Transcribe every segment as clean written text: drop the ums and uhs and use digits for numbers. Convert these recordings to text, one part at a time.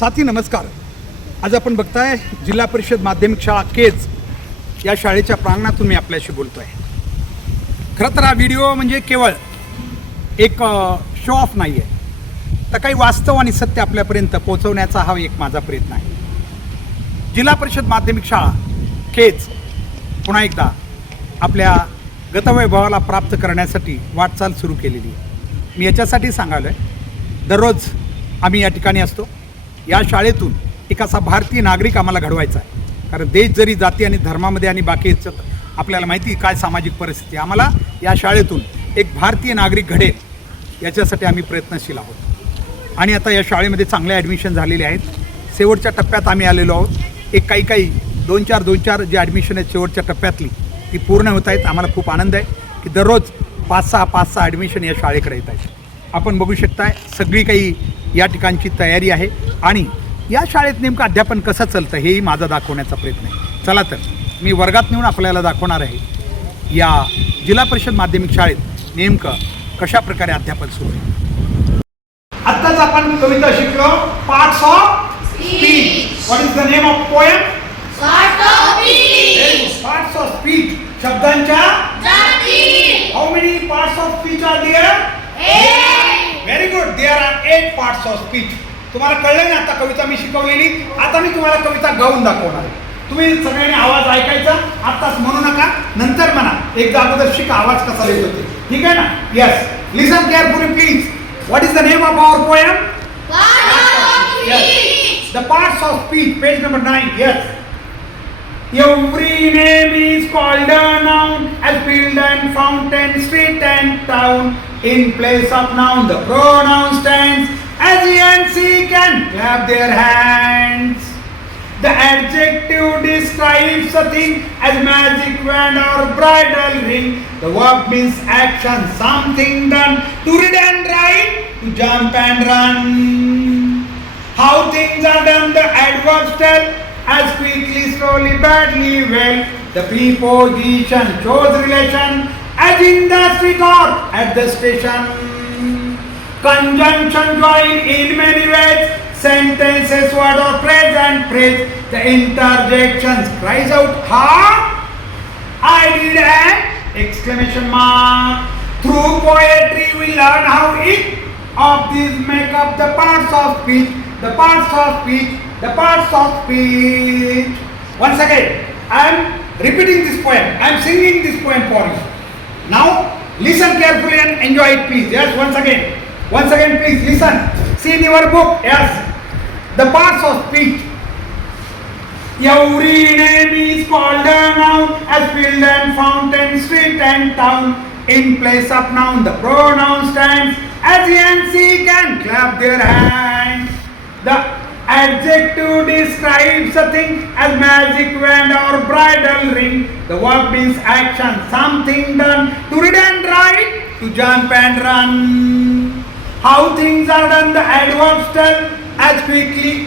साथी नमस्कार. आज आपण बघताय जिल्हा परिषद माध्यमिक शाळा केज या शाळेच्या प्रांगणातून मी आपल्याशी बोलतोय. खरं तर हा व्हिडिओ म्हणजे केवळ एक शो ऑफ नाही आहे, तर काही वास्तव आणि सत्य आपल्यापर्यंत पोहोचवण्याचा हा एक माझा प्रयत्न आहे. जिल्हा परिषद माध्यमिक शाळा केज पुन्हा एकदा आपल्या गतवैभवाला प्राप्त करण्यासाठी वाटचाल सुरू केलेली आहे. मी याच्यासाठी सांगालो आहे, दररोज आम्ही या ठिकाणी असतो. या शाळेतून एक असा भारतीय नागरिक आम्हाला घडवायचा आहे. कारण देश जरी जाती आणि धर्मामध्ये आणि बाकी आपल्याला माहिती काय सामाजिक परिस्थिती, आम्हाला या शाळेतून एक भारतीय नागरिक घडेल याच्यासाठी आम्ही प्रयत्नशील आहोत. आणि आता या शाळेमध्ये चांगले ॲडमिशन झालेले आहेत. शेवटच्या टप्प्यात आम्ही आलेलो आहोत. एक काही दोन चार जे ॲडमिशन आहेत शेवटच्या टप्प्यातली ती पूर्ण होत आहेत. आम्हाला खूप आनंद आहे की दररोज 5-6 ॲडमिशन या शाळेकडे येत आहेत. आपण बघू शकताय सगळी काही या ठिकाणची तयारी आहे आणि या शाळेत नेमकं अध्यापन कसं चालतं हेही माझा दाखवण्याचा प्रयत्न आहे. चला तर मी वर्गात नेऊन आपल्याला दाखवणार आहे या जिल्हा परिषद माध्यमिक शाळेत नेमकं कशा प्रकारे अध्यापन सुरू आहे. आत्ताच आपण कविता शिकलो, parts of speech. What is the name of poem? Parts of speech. शब्दांच्या जाती. How many parts of speech are there? 8. Very good. There are 8 parts of speech. तुम्हाला कळलं ना आता कविता मी शिकवलेली. आता मी तुम्हाला कविता गाऊन दाखवणार आहे. तुम्ही सगळ्यांनी आवाज ऐकायचा. आत्ताच म्हणू नका, नंतर म्हणा. एकदा अगोदर शिका आवाज कसा येत होते, ठीक आहे ना? Yes, listen carefully please. What is the name of our poem? The parts of speech, page number 9. Yes. Every name is called a noun, as field and fountain, street and town. In place of noun, the pronoun stands, as he and she can clap their hands. The adjective describes a thing, as magic wand or bridal ring. The verb means action, something done, to read and write, to jump and run. How things are done, the adverbs tell, as quickly, slowly, badly, well. The preposition shows relation, as in the street or at the station. Conjunction join in many ways, sentences, word or phrase and phrase. The interjections cries out, ha! I did an exclamation mark. Through poetry we learn how each of these make up the parts of speech. The parts of speech. The parts of speech. Once again, I am repeating this poem. I am singing this poem for you. Now, listen carefully and enjoy it, please. Yes, once again. Once again, please listen. See in your book. Yes. The parts of speech. Every name is called a noun, as field and fountain, street and town. In place of noun, the pronoun stands, as he and she can clap their hands. The adjective describes a thing, as magic wand or bridal ring. The verb means action, something done, to read and write, to jump and run. How things are done, the adverbs tell, as quickly,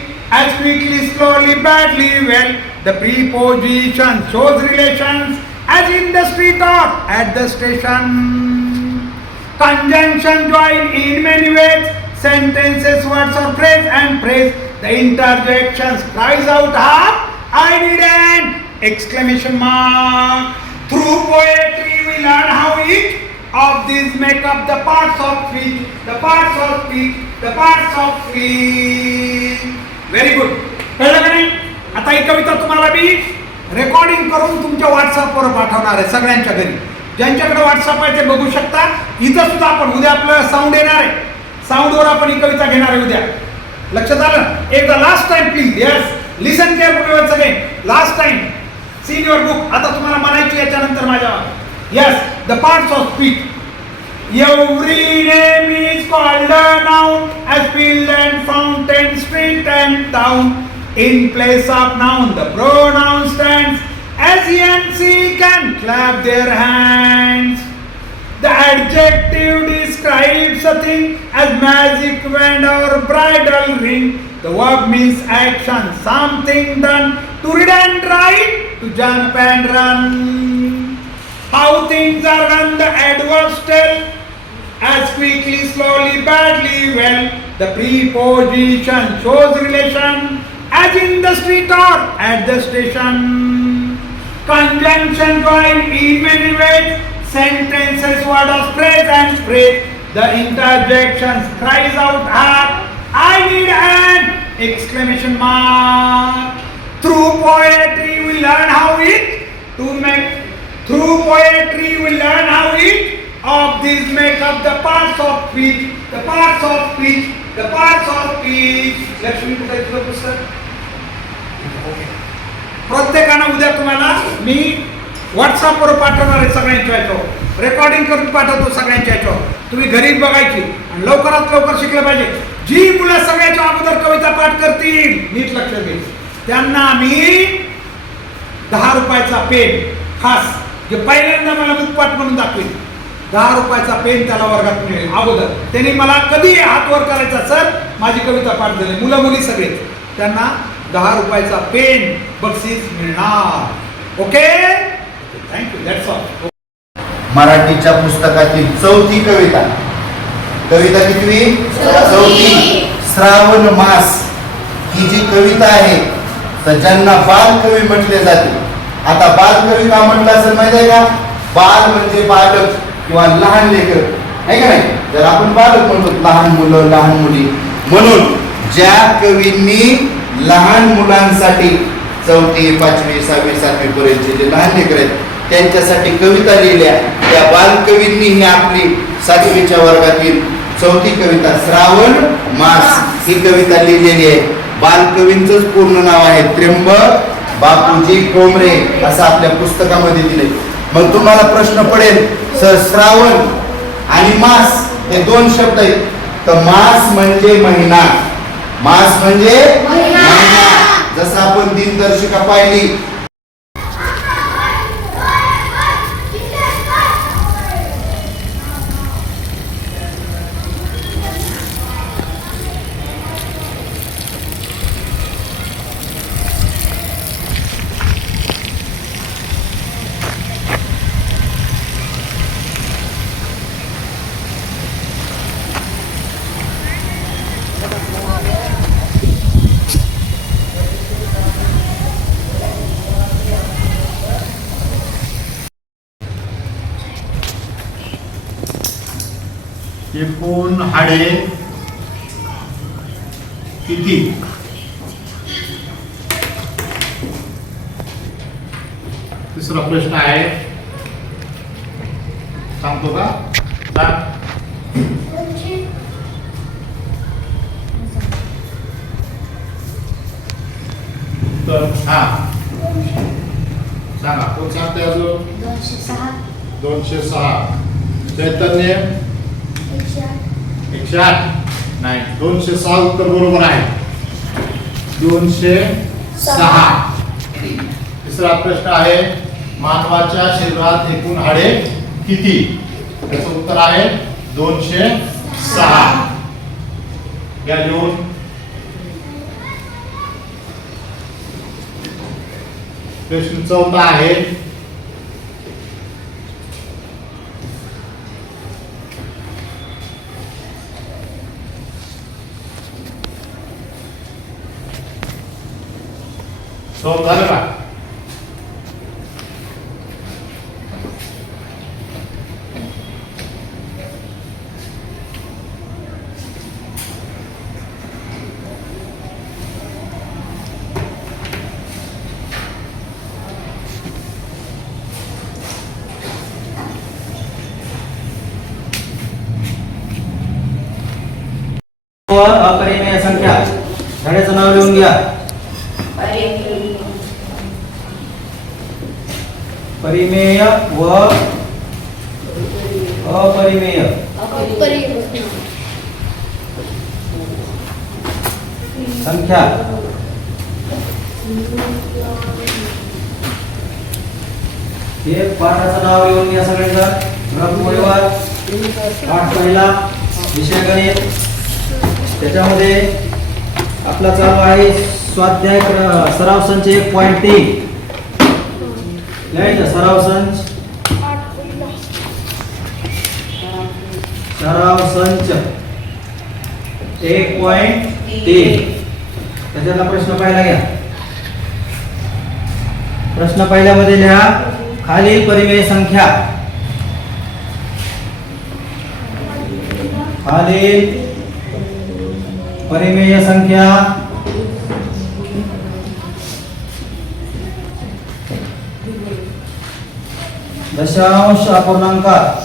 slowly, badly, well. The preposition shows relations, as in the street or at the station. Conjunction join in many ways, sentences, words or phrase and phrase. The interjections cries out, ha! I did an exclamation mark. Through poetry we learn how each of these make up the parts of speech. The parts of speech. The parts of speech. Very good. कळलं का नाही? आता ही कविता तुम्हाला मी recording करून तुमच्या व्हॉट्सअपवर पाठवणार आहे सगळ्यांच्या घरी. ज्यांच्याकडे व्हॉट्सअप आहे ते बघू शकता. इथं सुद्धा आपण उद्या आपलं साऊंड येणार आहे. साऊंडवर आपण ही कविता घेणार आहे उद्या. लक्षात आलं? एकदा last time please. Yes, listen carefully once again. Last time. See in your book. आता तुम्हाला म्हणायची याच्यानंतर माझ्या. Yes, the parts of speech. Every name is called a noun, as field and fountain, street and town. In place of noun, the pronoun stands, as he and she can clap their hands. The adjective describes a thing, as magic wand or bridal ring. The verb means action, something done, to read and write, to jump and run. How things are done, the adverbs tell, as quickly, slowly, badly, well. The preposition shows relation as in the street or at the station. Conjunction join in many ways. Sentences, word of phrase and phrase. The interjections cries out at I need an exclamation mark. Through poetry we learn how it to make. Through poetry we learn how it of these make up the parts of speech. The parts of speech. The parts of speech. Lakshmi कुठे आहे तुझं पुस्तक? प्रत्येकानं उद्या तुम्हाला मी व्हॉट्सअपवर पाठवणार आहे सगळ्यांच्या याच्यावर. रेकॉर्डिंग करून पाठवतो सगळ्यांच्या याच्यावर. तुम्ही घरीच बघायची आणि लवकरात लवकर शिकलं पाहिजे. जी मुलं सगळ्याच्या अगोदर कविता पाठ करतील, नीट लक्ष दे, त्यांना मी 10 रुपयाचा पेन खास, जे पहिल्यांदा मला मुखपाठ म्हणून दाखवेल, 10 रुपयाचा पेन त्याला वर्गात मिळेल. अगोदर त्यांनी मला कधी हात वर करायचा, सर माझी कविता पाठ झाली, मुलं मुली सगळेच, त्यांना 10 रुपयाचा पेन बक्षीस मिळणार. Okay, thank you, that's all. मराठीच्या पुस्तकातील 4थी कविता. कविता कितवी? 4थी. श्रावण मास ही जी कविता आहे तर ज्यांना बालकवी म्हटले जाते. आता बालकवी का म्हटलं असेल माहिती आहे का? बाल म्हणजे बालक किंवा लहान लेकर आहे का नाही. जर आपण बालक म्हणतो लहान मुलं, लहान मुली, म्हणून ज्या कवींनी लहान मुलांसाठी 4वी, 5वी, 6वी, 7वी पर्यंतचे जे लहान लेकर आहेत त्यांच्यासाठी कविता लिहिल्या, त्या बालकवींनी ही आपली 7वीच्या वर्गातील 4थी कविता श्रावण मास ही कविता लिहिलेली आहे. बालकवींचंच पूर्ण नाव आहे त्र्यंबक बापूजी कोमरे असं आपल्या पुस्तकामध्ये दिले. मग तुम्हाला प्रश्न पडेल, सर श्रावण आणि मास हे 2 शब्द आहेत, तर मास म्हणजे महिना, मास म्हणजे महिना. जसं आपण दिनदर्शिका पाहिली, एकूण हाडे किती? तिसरा प्रश्न आहे, सांगतो का? तर हा सांगा, कोण सांगते अजून? 206. चैतन्य 108. नाही, 206 उत्तर बरोबर आहे. 206. तिसरा प्रश्न आहे, मानवाच्या शरीरात एकूण हाडे किती? त्याचं उत्तर आहे 206. या लिहून. प्रश्न 14 आहे, solve झालं का? अपरिमेय संख्या, धड्याचं नाव लिहून घ्या. परिमेय व अपरिमेय. संख्या हे पाठाचं नाव लिहून घ्या सगळ्यांचा. पाठ पहिला, विषय गणित. त्याच्यामध्ये आपला चालू आहे स्वाध्याय सराव संच 1.3. सराव संच, सराव संच 1.3. त्याच्यातला प्रश्न पहिला घ्या. प्रश्न पहिल्यामध्ये लिहा खालील परिमेय संख्या. खालील परिमेय संख्या दशांश अपूर्णांकात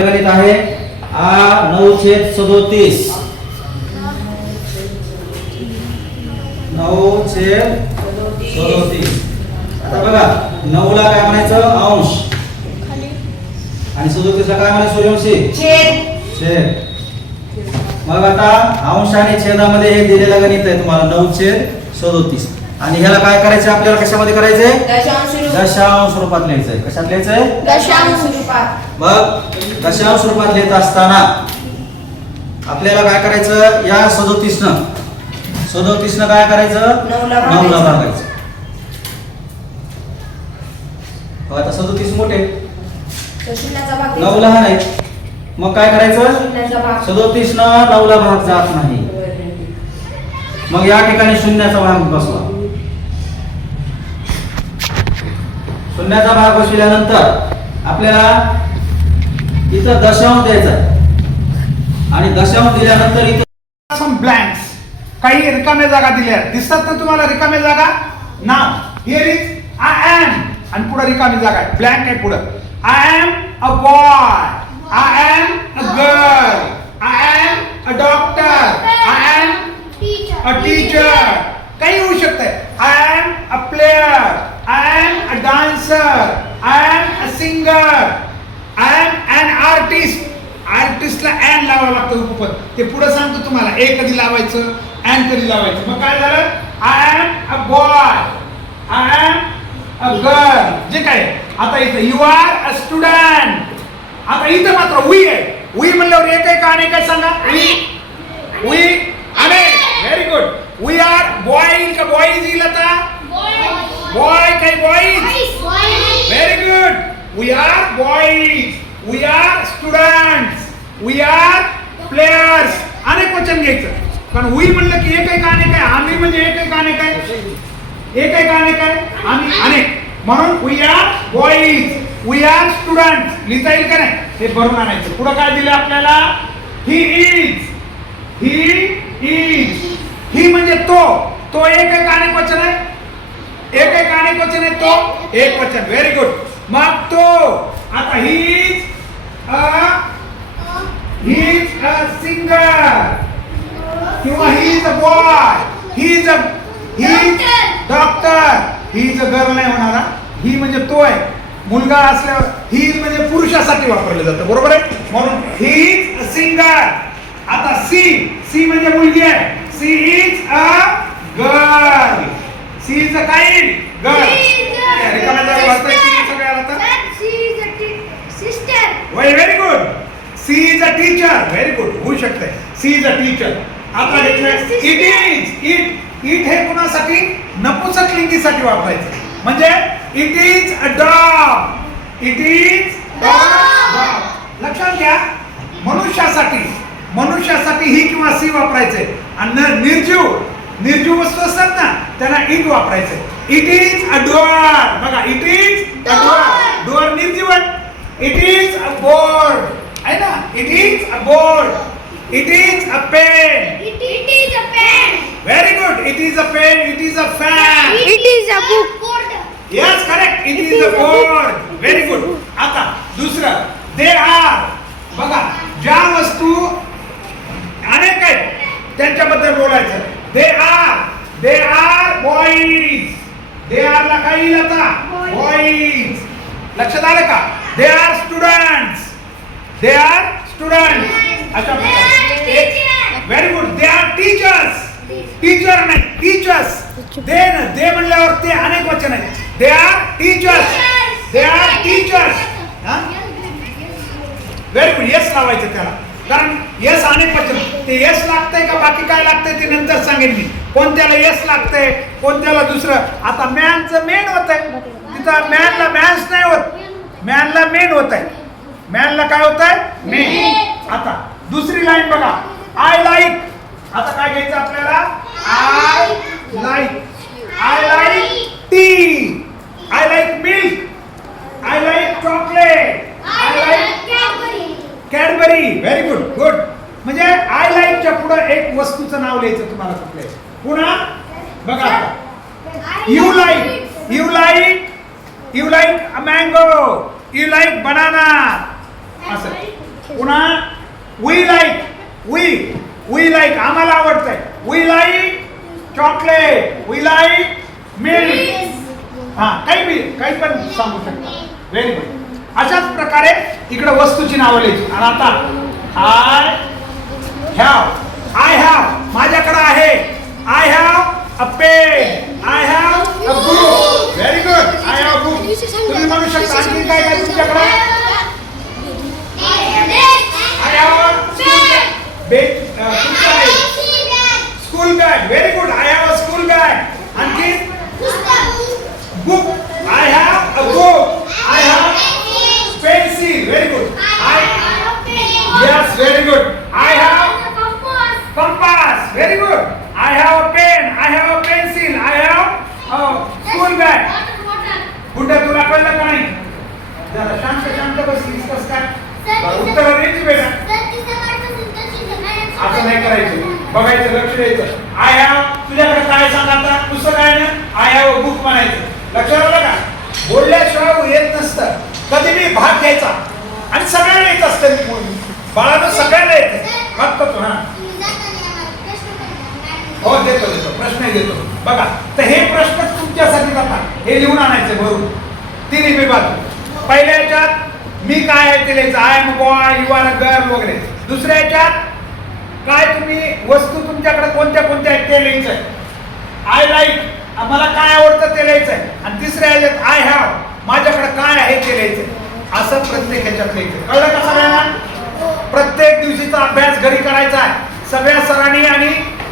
गणित आहे 9/37. 9/37. आता बघा 9 ला काय म्हणायचं अंश आणि 37 ला काय म्हणायचं सूर्यवंशी छेद. मग आता अंश आणि छेदामध्ये हे दिलेलं गणित आहे तुम्हाला 9/37 आणि ह्याला काय करायचं आपल्याला कशामध्ये करायचंय दशांश रूपात लिहायचंय. कशात लिहायचंय दशांश रूपात. मग दशांश रूपात लिहित असताना आपल्याला काय करायचं या 37 न काय करायचं 9 ला 9 ला भागायचं. हो, आता 37 मोठे तर शून्याचा भाग 9 लहान आहे. मग काय करायचं शून्याचा भाग 37 न 9 ला भाग जात नाही. मग या ठिकाणी शून्याचा भाग बसवा. शून्याचा भाग बसविल्यानंतर आपल्याला इथं दशांश द्यायचा आणि दशांश दिल्यानंतर इथं सम ब्लँक्स, काही रिकाम्या जागा दिल्या दिसतात ना तुम्हाला रिकाम्या जागा. नाव हिअर इज आय एम आणि पुढे रिकामी जागा आहे, ब्लँक आहे पुढे. I am a boy, I am a girl, I am a doctor, I am a teacher. काही होऊ शकतंय. I am a player, I am a dancer, I am a singer, I am an artist. आर्टिस्टला an लावावं लागतं उपपद. ते पुढे सांगतो तुम्हाला ए कधी लावायचं अॅन कधी लावायचं. मग काय झालं I am a boy, I am a girl, जे काय. आता इथं यू आर अ स्टुडंट. आता इथं मात्र वी आहे. वी म्हणल्यावर एक आहे का अनेक आहे सांगा. वी अनेक. Very good. We are boy का बॉईज येईल आता बॉय काय boys. Very good. We are boys, we are students, we are players. अनेक वचन घ्यायचं कारण वी म्हणलं की एक आहे का अनेक आहे. आम्ही म्हणजे एक आहे का अनेक आहे. एक आहे का अनेक आहे. आम्ही अनेक म्हणून we are boys, we are students लिहिता येईल का नाही हे भरून आणायचं. पुढे काय दिलं आपल्याला ही इज, ही इज. ही म्हणजे तो एक आहे का अनेक वचन आहे. एक आहे का अनेक वचन आहे. तो एक वचन. Very good. मग तो आता ही इज अ सिंगर किंवा ही is a boy, he is doctor, he is a girl नाही होणार. ही म्हणजे तो आहे. मुलगा असल्यावर ही म्हणजे पुरुषासाठी वापरलं जातं बरोबर आहे. म्हणून ही इज अ सिंगर. आता सी म्हणजे मुलगी आहे. She is a girl. She is a kind girl. रिकाम्या जागा वाचताय सगळ्याला आता. Very good. She is a teacher. Very good. होऊ शकते सी इज अ टीचर. आता घेतलं इट इज. इट हे कुणासाठी नपुंसकलिंगीसाठी वापरायचं. म्हणजे it is a dog. It is dog. लक्षात घ्या मनुष्यासाठी ही किंवा सी वापरायचंय. आणि निर्जीव वस्तू असतात ना त्यांना इट वापरायचंय. It is a door. बघा it is a door. Door निर्जीव आहे. इट इज अ बोर्ड आहे ना. It is a board. It is a pen. Very good. It is a pen. It is a fan. Yes correct. It is a board. Very good. आता दुसरं they are. बघा ज्या वस्तू अनेक आहेत त्यांच्याबद्दल बोलायचं. They are boys. They are ला काय येईल आता बॉईज. लक्षात आलं का. They are students. They are students. अशा प्रकारे. Very good. They are teachers. Teacher नाही टीचर्स. दे म्हणल्यावर ते अनेक वचन आहेत. They are teachers. They are teachers. Very good. Yes लावायचं त्याला. कारण यस अनेक वचन ते यस लागतंय का बाकी काय लागतंय ते नंतर सांगेन मी. कोणत्याला यस लागतंय कोणत्याला दुसरं. आता मॅनचं मेन होत आहे तिथं मॅनला मॅन्स नाही होत मॅनला मेन होत आहे. मॅनला काय होत आहे मेन. आता दुसरी लाईन बघा आय लाईक. आता काय घ्यायचं आपल्याला I like tea I like milk I like chocolate I like Cadbury. Very good good. म्हणजे आय लाईकच्या पुढे एक वस्तूचं नाव लिहायचं तुम्हाला कुठले. पुन्हा बघा you like a mango you like banana असं. पुन्हा वी लाईक आम्हाला आवडतंय we like chocolate we like milk. हा काही पण सांगू शकता. Very good. अशाच प्रकारे इकडे वस्तूची नावं लिहायची. आणि आता आय हॅव माझ्याकडे आहे I have a pen I have a book. Very good. I have book. तुम्ही म्हणू शकता आणखी काय काय तुमच्याकडे I have school bag. Very good. I have a school bag. आणखी book I have a book I have pencil. Very good. Yes, very good. I have compass. Very good. I have a pen. I have a pencil. I have a school bag. कुठे तुला कळलं का नाही? जरा शांत बसलीस कस काय? उत्तर द्यायची बेटा. असं नाही करायचं. बघायचं लक्ष द्यायचं. I have तुझ्याकडे काय सांग आता पुस्तक आहे ना I have a book म्हणायचं. लक्षात आलं का? बोलल्याशिवाय येत नसतं. कधी मी भाग घ्यायचा आणि सगळ्यांना येत असतं. बाळानं सगळ्यांना येते फक्त तो. हा हो देतो प्रश्न देतो. बघा तर हे प्रश्न तुमच्यासाठी जातात. हे लिहून आणायचे बरोबर तिन्ही विभाग. पहिल्या याच्यात मी काय आहे ते लिहायचं I am a boy you are a girl वगैरे. दुसऱ्या याच्यात काय तुम्ही वस्तू तुमच्याकडे कोणत्या आहेत ते लिहायचंय. आय लाईक मला काय आवडतं ते लिहायचंय. आणि तिसऱ्या याच्यात आय हॅव माझ्याकडे काय आहे ते लिहायचंय. असं प्रत्येक ह्याच्यात लिहायचं. कळलं का सगळ्यांना? प्रत्येक दिवशीचा अभ्यास घरी करायचा आहे. सगळ्या सरांनी आणि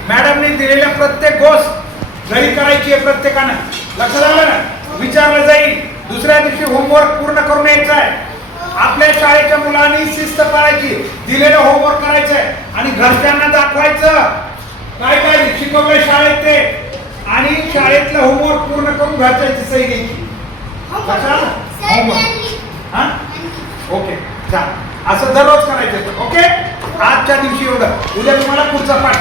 मॅडमनी दिलेल्या प्रत्येक गोष्ट घरी करायची आहे प्रत्येकानं. लक्षात आलं ना? विचारलं जाईल. दुसऱ्या दिवशी होमवर्क पूर्ण करून यायचं आहे. आपल्या शाळेच्या मुलांनी शिस्त पाळायची. दिलेलं होमवर्क करायचं आहे आणि घरच्यांना दाखवायचं काय काय शिकवलंय शाळेत ते. आणि शाळेतलं होमवर्क पूर्ण करून घरच्यांची सही घ्यायची. लक्षात आलं? होमवर्क हा ओके छान. असं दररोज करायचं. ओके आजच्या दिवशी एवढं. उद्या तुम्हाला पुढचा पाठ